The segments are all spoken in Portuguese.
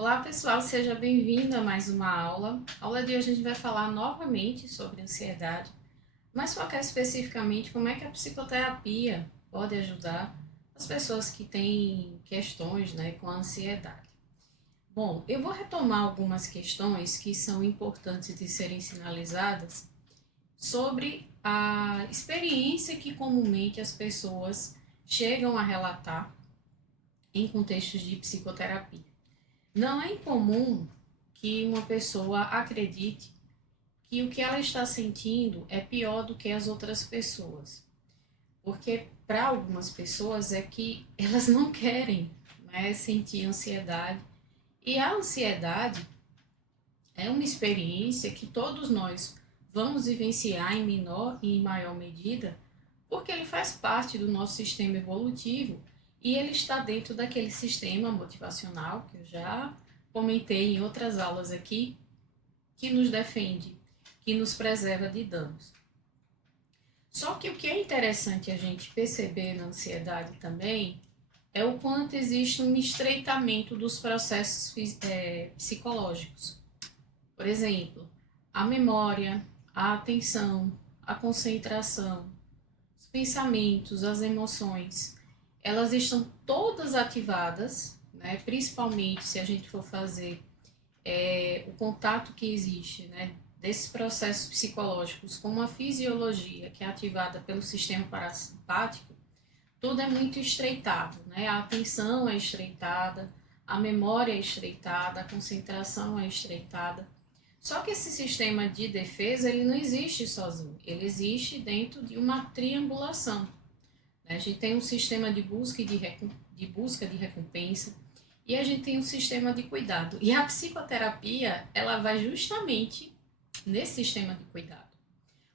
Olá pessoal, seja bem-vindo a mais uma aula. A aula de hoje a gente vai falar novamente sobre ansiedade, mas focar especificamente como é que a psicoterapia pode ajudar as pessoas que têm questões, com a ansiedade. Bom, eu vou retomar algumas questões que são importantes de serem sinalizadas sobre a experiência que comumente as pessoas chegam a relatar em contextos de psicoterapia. Não é incomum que uma pessoa acredite que o que ela está sentindo é pior do que as outras pessoas. Porque para algumas pessoas é que elas não querem, sentir ansiedade. E a ansiedade é uma experiência que todos nós vamos vivenciar em menor e em maior medida, porque ele faz parte do nosso sistema evolutivo e ele está dentro daquele sistema motivacional que eu já comentei em outras aulas aqui, que nos defende, que nos preserva de danos. Só que o que é interessante a gente perceber na ansiedade também é o quanto existe um estreitamento dos processos psicológicos. Por exemplo, a memória, a atenção, a concentração, os pensamentos, as emoções, elas estão todas ativadas, principalmente se a gente for fazer o contato que existe, desses processos psicológicos com a fisiologia que é ativada pelo sistema parasimpático, tudo é muito estreitado, A atenção é estreitada, a memória é estreitada, a concentração é estreitada. Só que esse sistema de defesa, ele não existe sozinho, ele existe dentro de uma triangulação. A gente tem um sistema de busca, de busca de recompensa, e a gente tem um sistema de cuidado. E a psicoterapia, ela vai justamente nesse sistema de cuidado.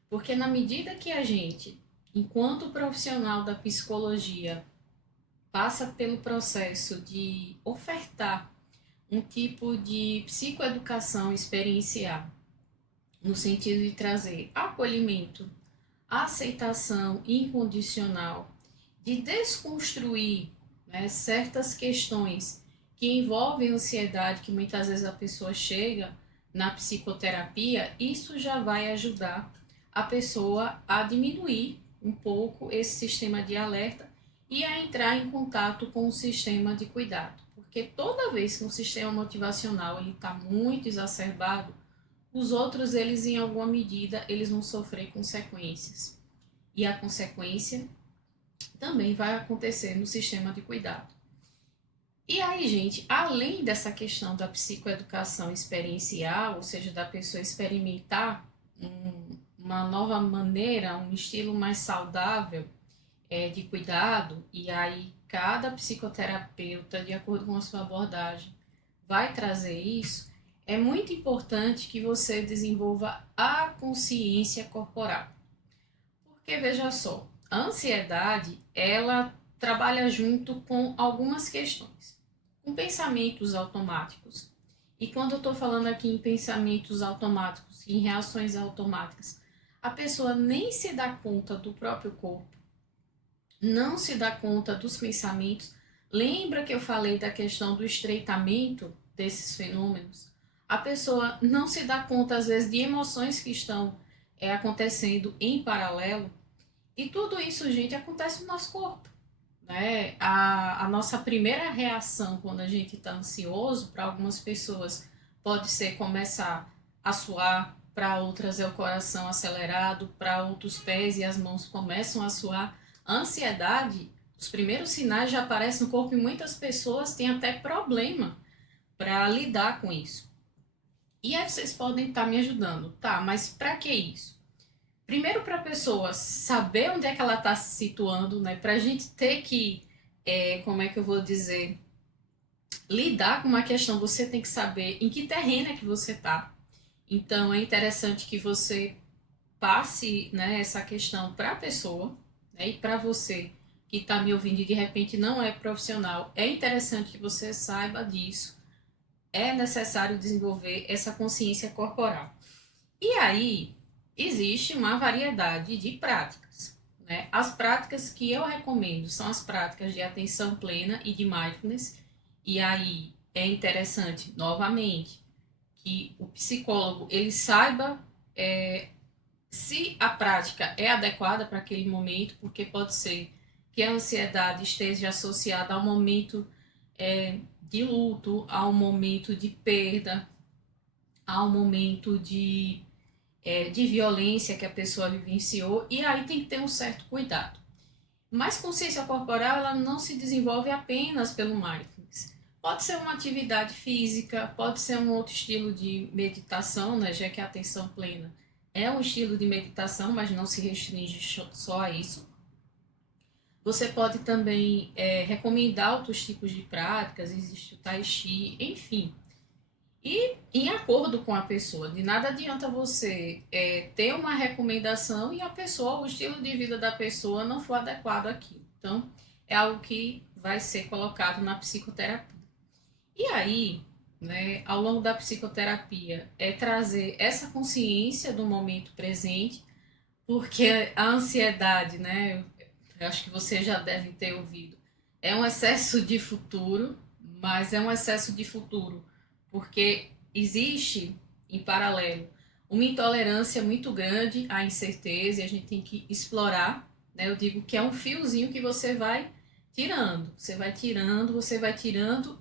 Porque na medida que a gente, enquanto profissional da psicologia, passa pelo processo de ofertar um tipo de psicoeducação experiencial, no sentido de trazer acolhimento, aceitação incondicional, de desconstruir, certas questões que envolvem ansiedade, que muitas vezes a pessoa chega na psicoterapia, isso já vai ajudar a pessoa a diminuir um pouco esse sistema de alerta e a entrar em contato com o sistema de cuidado. Porque toda vez que um sistema motivacional está muito exacerbado, os outros, eles em alguma medida, eles vão sofrer consequências. E a consequência também vai acontecer no sistema de cuidado. E aí, gente, além dessa questão da psicoeducação experiencial, ou seja, da pessoa experimentar uma nova maneira, um estilo mais saudável de cuidado, e aí cada psicoterapeuta, de acordo com a sua abordagem, vai trazer isso, é muito importante que você desenvolva a consciência corporal. Porque veja só, a ansiedade, ela trabalha junto com algumas questões, com pensamentos automáticos. E quando eu estou falando aqui em pensamentos automáticos, em reações automáticas, a pessoa nem se dá conta do próprio corpo, não se dá conta dos pensamentos. Lembra que eu falei da questão do estreitamento desses fenômenos? A pessoa não se dá conta, às vezes, de emoções que estão acontecendo em paralelo. E tudo isso, gente, acontece no nosso corpo. A nossa primeira reação quando a gente está ansioso, para algumas pessoas, pode ser começar a suar, para outras é o coração acelerado, para outros pés e as mãos começam a suar. A ansiedade, os primeiros sinais já aparecem no corpo e muitas pessoas têm até problema para lidar com isso. E aí vocês podem estar me ajudando, tá? Mas para que isso? Primeiro, para a pessoa saber onde é que ela está se situando, para a gente ter que, como é que eu vou dizer, lidar com uma questão, você tem que saber em que terreno é que você está. Então, é interessante que você passe, essa questão para a pessoa, e para você que está me ouvindo e de repente não é profissional, é interessante que você saiba disso. É necessário desenvolver essa consciência corporal. E aí, existe uma variedade de práticas. As práticas que eu recomendo são as práticas de atenção plena e de mindfulness. E aí, é interessante, novamente, que o psicólogo ele saiba se a prática é adequada para aquele momento, porque pode ser que a ansiedade esteja associada a um momento de luto, a um momento de perda, a um momento de violência que a pessoa vivenciou, e aí tem que ter um certo cuidado. Mas consciência corporal ela não se desenvolve apenas pelo mindfulness. Pode ser uma atividade física, pode ser um outro estilo de meditação, né, já que a atenção plena é um estilo de meditação, mas não se restringe só a isso. Você pode também recomendar outros tipos de práticas, existe o Tai Chi, enfim. E em acordo com a pessoa, de nada adianta você ter uma recomendação e a pessoa, o estilo de vida da pessoa não for adequado àquilo. Então, é algo que vai ser colocado na psicoterapia. E aí, né, ao longo da psicoterapia, é trazer essa consciência do momento presente, porque a ansiedade, né, eu acho que você já deve ter ouvido, é um excesso de futuro, mas é um excesso de futuro porque existe, em paralelo, uma intolerância muito grande à incerteza e a gente tem que explorar, né? Eu digo que é um fiozinho que você vai tirando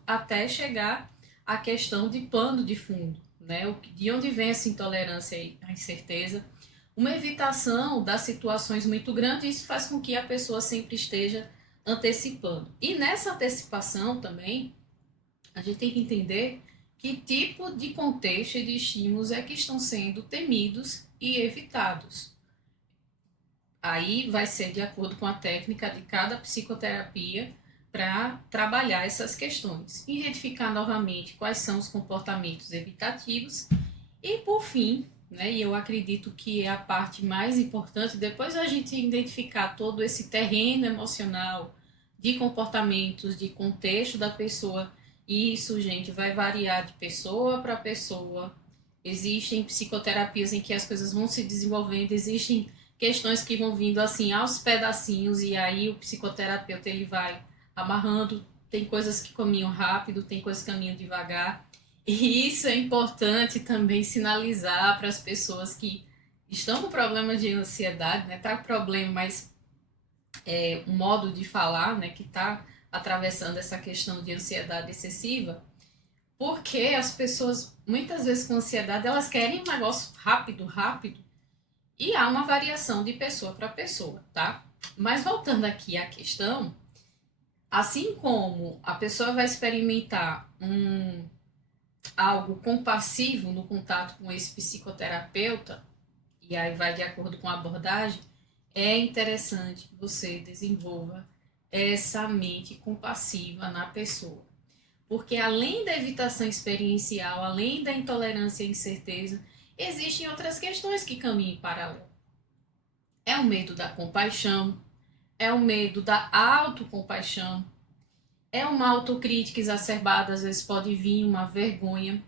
até chegar à questão de pano de fundo, né? De onde vem essa intolerância à incerteza? Uma evitação das situações muito grandes, isso faz com que a pessoa sempre esteja antecipando. E nessa antecipação também, a gente tem que entender que tipo de contexto e de estímulos é que estão sendo temidos e evitados. Aí vai ser de acordo com a técnica de cada psicoterapia para trabalhar essas questões. Identificar novamente quais são os comportamentos evitativos e, por fim, né, e eu acredito que é a parte mais importante, depois a gente identificar todo esse terreno emocional de comportamentos, de contexto da pessoa. Isso, gente, vai variar de pessoa para pessoa. Existem psicoterapias em que as coisas vão se desenvolvendo, existem questões que vão vindo assim aos pedacinhos e aí o psicoterapeuta ele vai amarrando. Tem coisas que caminham rápido, tem coisas que caminham devagar. E isso é importante também sinalizar para as pessoas que estão com problemas de ansiedade, né? Tá com problema, mas um modo de falar, né, que está atravessando essa questão de ansiedade excessiva, porque as pessoas, muitas vezes com ansiedade, elas querem um negócio rápido, rápido, e há uma variação de pessoa para pessoa, tá? Mas voltando aqui à questão, assim como a pessoa vai experimentar algo compassivo no contato com esse psicoterapeuta, e aí vai de acordo com a abordagem, é interessante que você desenvolva essa mente compassiva na pessoa. Porque além da evitação experiencial, além da intolerância e incerteza, existem outras questões que caminham em paralelo. É o medo da compaixão, é o medo da autocompaixão, é uma autocrítica exacerbada, às vezes pode vir uma vergonha.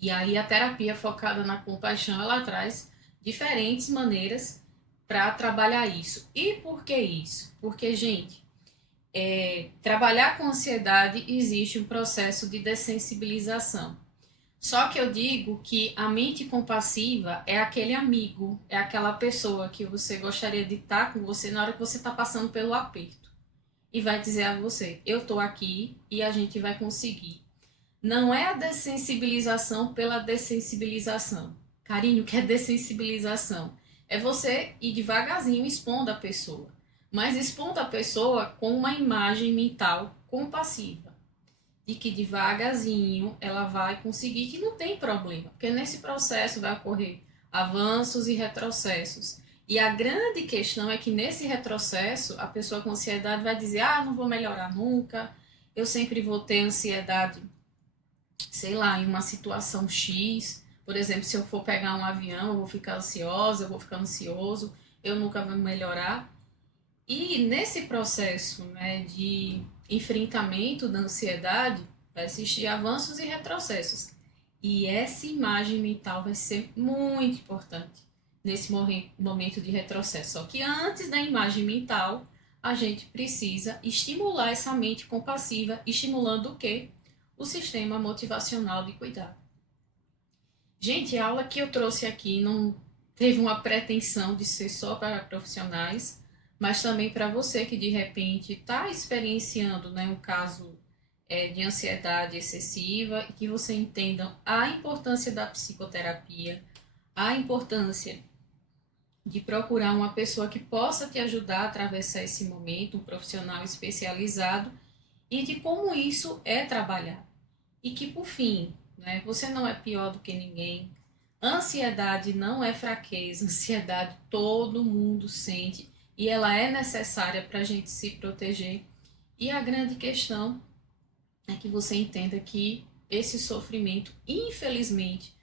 E aí a terapia focada na compaixão, ela traz diferentes maneiras para trabalhar isso. E por que isso? Porque, gente, trabalhar com ansiedade existe um processo de dessensibilização. Só que eu digo que a mente compassiva é aquele amigo, é aquela pessoa que você gostaria de estar com você na hora que você está passando pelo aperto. E vai dizer a você, eu estou aqui e a gente vai conseguir. Não é a dessensibilização pela dessensibilização. Carinho, que é dessensibilização? É você ir devagarzinho expondo a pessoa. Mas expondo a pessoa com uma imagem mental compassiva. De que devagarzinho ela vai conseguir, que não tem problema. Porque nesse processo vai ocorrer avanços e retrocessos. E a grande questão é que nesse retrocesso, a pessoa com ansiedade vai dizer, não vou melhorar nunca, eu sempre vou ter ansiedade, sei lá, em uma situação X, por exemplo, se eu for pegar um avião, eu vou ficar ansiosa, eu vou ficar ansioso, eu nunca vou melhorar. E nesse processo, né, de enfrentamento da ansiedade, vai existir avanços e retrocessos. E essa imagem mental vai ser muito importante nesse momento de retrocesso. Só que antes da imagem mental, a gente precisa estimular essa mente compassiva, estimulando o quê? o sistema motivacional de cuidado. Gente, a aula que eu trouxe aqui não teve uma pretensão de ser só para profissionais, mas também para você que de repente está experienciando, né, um caso de ansiedade excessiva e que você entenda a importância da psicoterapia, a importância de procurar uma pessoa que possa te ajudar a atravessar esse momento, um profissional especializado, e de como isso é trabalhar. E que, por fim, né, você não é pior do que ninguém. Ansiedade não é fraqueza, ansiedade todo mundo sente e ela é necessária para a gente se proteger. E a grande questão é que você entenda que esse sofrimento, infelizmente,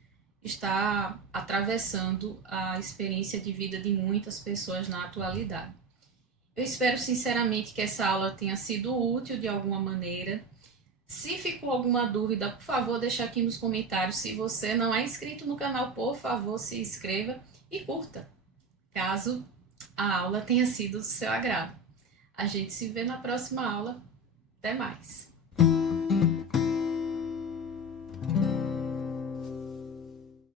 está atravessando a experiência de vida de muitas pessoas na atualidade. Eu espero sinceramente que essa aula tenha sido útil de alguma maneira. Se ficou alguma dúvida, por favor, deixa aqui nos comentários. Se você não é inscrito no canal, por favor, se inscreva e curta, caso a aula tenha sido do seu agrado. A gente se vê na próxima aula. Até mais!